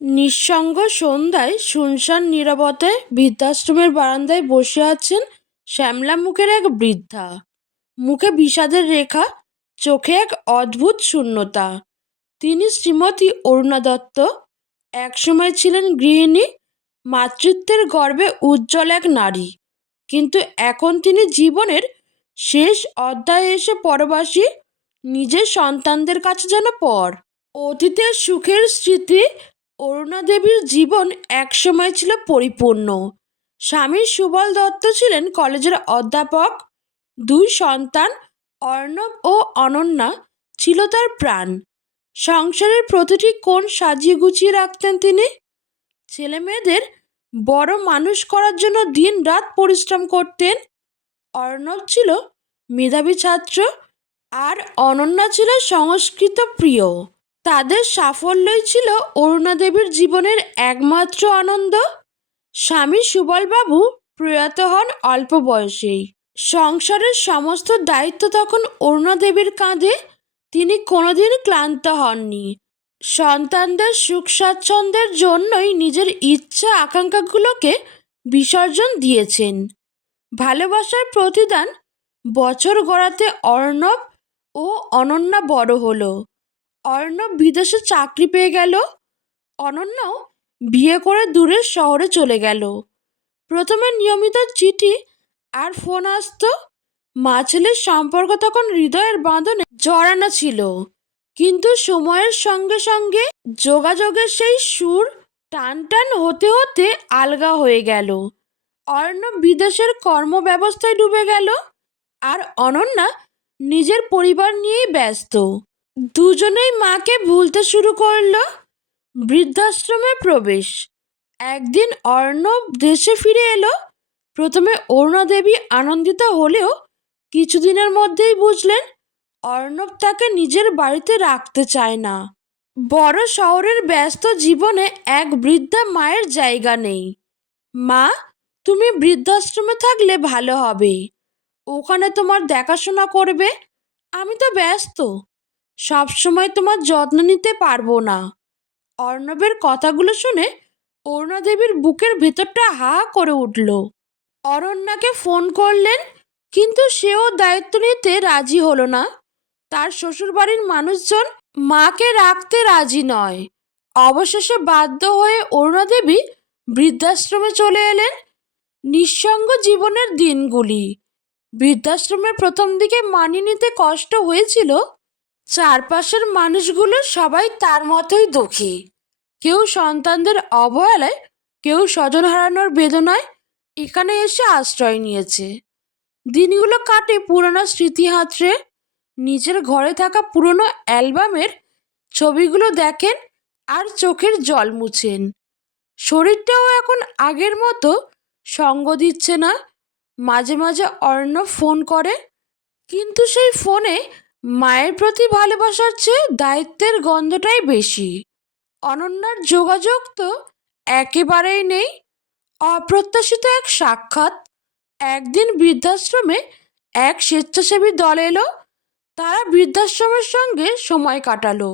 নিঃসঙ্গ সন্ধ্যায় শুনশান নীরবতায় বৃদ্ধাশ্রমের বারান্দায় বসে আছেন শ্যামলা মুখের এক বৃদ্ধা। মুখে বিষাদের রেখা, চোখে এক অদ্ভুত শূন্যতা। তিনি শ্রীমতী অরুণা দত্ত। একসময় ছিলেন গৃহিণী, মাতৃত্বের গর্ভে উজ্জ্বল এক নারী। কিন্তু এখন তিনি জীবনের শেষ অধ্যায়ে এসে পরবাসী, নিজের সন্তানদের কাছে যেন পর। অতীতের সুখের স্মৃতি অরুণা দেবীর জীবন একসময় ছিল পরিপূর্ণ। স্বামী সুবল দত্ত ছিলেন কলেজের অধ্যাপক। দুই সন্তান, অর্ণব ও অনন্যা, ছিল তার প্রাণ। সংসারের প্রতিটি কোণ সাজিয়ে গুছিয়ে রাখতেন তিনি। ছেলেমেয়েদের বড় মানুষ করার জন্য দিন রাত পরিশ্রম করতেন। অর্ণব ছিল মেধাবী ছাত্র আর অনন্যা ছিল সংস্কৃত প্রিয়। তাদের সাফল্যই ছিল অরুণাদেবীর জীবনের একমাত্র আনন্দ। স্বামী সুবলবাবু প্রয়াত হন অল্প বয়সেই। সংসারের সমস্ত দায়িত্ব তখন অরুণাদেবীর কাঁধে। তিনি কোনোদিন ক্লান্ত হননি। সন্তানদের সুখ স্বাচ্ছন্দ্যের জন্যই নিজের ইচ্ছা আকাঙ্ক্ষাগুলোকে বিসর্জন দিয়েছেন। ভালোবাসার প্রতিদান বছর গড়াতে অর্ণব ও অনন্যা বড় হলো। অর্ণব বিদেশে চাকরি পেয়ে গেল। অনন্যাও বিয়ে করে দূরের শহরে চলে গেল। প্রথমে নিয়মিত চিঠি আর ফোন আসতো। মা ছেলের সম্পর্ক তখন হৃদয়ের বাঁধনে জড়ানো ছিল। কিন্তু সময়ের সঙ্গে সঙ্গে যোগাযোগের সেই সুর টান টান হতে হতে আলগা হয়ে গেল। অর্ণব বিদেশের কর্মব্যবস্থায় ডুবে গেল আর অনন্যা নিজের পরিবার নিয়েই ব্যস্ত। দুজনেই মাকে ভুলতে শুরু করল। বৃদ্ধাশ্রমে প্রবেশ। একদিন অর্ণব দেশে ফিরে এলো। প্রথমে অরুণা দেবী আনন্দিত হলেও কিছুদিনের মধ্যেই বুঝলেন, অর্ণব তাকে নিজের বাড়িতে রাখতে চায় না। বড় শহরের ব্যস্ত জীবনে এক বৃদ্ধা মায়ের জায়গা নেই। মা, তুমি বৃদ্ধাশ্রমে থাকলে ভালো হবে। ওখানে তোমার দেখাশোনা করবে। আমি তো ব্যস্ত। সবসময় তোমার যত্ন নিতে পারব না। অর্ণবের কথাগুলো শুনে অরুণা দেবীর বুকের ভেতরটা হা করে উঠল। অরণ্যাকে ফোন করলেন, কিন্তু সেও দায়িত্ব নিতে রাজি হলো না। তার শ্বশুরবাড়ির মানুষজন মাকে রাখতে রাজি নয়। অবশেষে বাধ্য হয়ে অরুণা দেবী বৃদ্ধাশ্রমে চলে এলেন। নিঃসঙ্গ জীবনের দিনগুলি। বৃদ্ধাশ্রমের প্রথম দিকে মানিয়ে নিতে কষ্ট হয়েছিল চারপাশের মানুষগুলো সবাই তার মতোই দুঃখী। কেউ সন্তানদের অবহেলায়, কেউ স্বজন হারানোর বেদনায় এখানে এসে আশ্রয় নিয়েছে। দিনগুলো কাটে পুরনো স্মৃতি হাতড়ে নিজের ঘরে থাকা পুরনো অ্যালবামের ছবিগুলো দেখেন আর চোখের জল মুছেন। শরীরটাও এখন আগের মতো সঙ্গ দিচ্ছে না। মাঝে মাঝে অর্ণব ফোন করে, কিন্তু সেই ফোনে মায়ের প্রতি ভালোবাসার চেয়ে দায়িত্বের গন্ধটাই বেশি। অনন্যার যোগাযোগ তো একেবারেই নেই। অপ্রত্যাশিত এক সাক্ষাৎ, একদিন বৃদ্ধাশ্রমে এক স্বেচ্ছাসেবী দল এলো। তারা বৃদ্ধাশ্রমের সঙ্গে সময় কাটালো,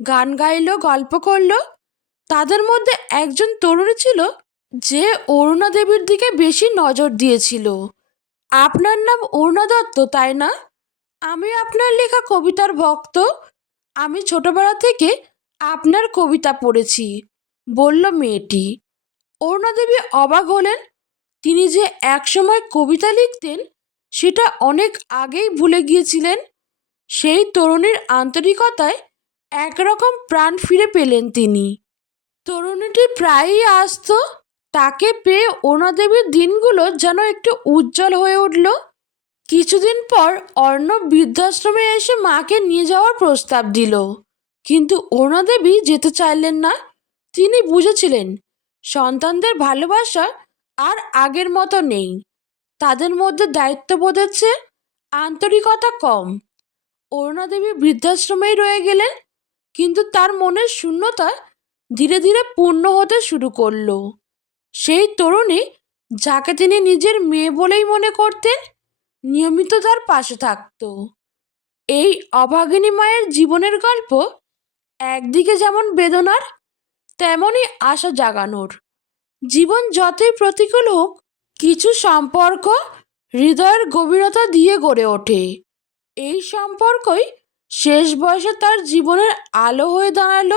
গান গাইলো, গল্প করল। তাদের মধ্যে একজন তরুণী ছিল যে অরুণা দেবীর দিকে বেশি নজর দিয়েছিল। আপনার নাম অরুণা দত্ত, তাই না? আমি আপনার লেখা কবিতার ভক্ত। আমি ছোটবেলা থেকে আপনার কবিতা পড়েছি, বলল মেয়েটি। অরুণাদেবী অবাক হলেন। তিনি যে একসময় কবিতা লিখতেন, সেটা অনেক আগেই ভুলে গিয়েছিলেন। সেই তরুণীর আন্তরিকতায় একরকম প্রাণ ফিরে পেলেন তিনি। তরুণীটি প্রায়ই আসতো, তাকে পেয়ে অরুণাদেবীর দিনগুলো যেন একটু উজ্জ্বল হয়ে উঠল। কিছুদিন পর অর্ণব বৃদ্ধাশ্রমে এসে মাকে নিয়ে যাওয়ার প্রস্তাব দিল। কিন্তু অরুণা দেবী যেতে চাইলেন না। তিনি বুঝেছিলেন, সন্তানদের ভালোবাসা আর আগের মতো নেই। তাদের মধ্যে দায়িত্ববোধের চেয়ে আন্তরিকতা কম। অরুণা দেবী বৃদ্ধাশ্রমেই রয়ে গেলেন, কিন্তু তার মনের শূন্যতা ধীরে ধীরে পূর্ণ হতে শুরু করল। সেই তরুণী, যাকে তিনি নিজের মেয়ে বলেই মনে করতেন নিয়মিত তার পাশে থাকতো। এই অভাগিনী মায়ের জীবনের গল্প একদিকে যেমন বেদনার, তেমনই আশা জাগানোর। জীবন যতই প্রতিকূল হোক, কিছু সম্পর্ক হৃদয়ের গভীরতা দিয়ে গড়ে ওঠে। এই সম্পর্কই শেষ বয়সে তার জীবনের আলো হয়ে দাঁড়াল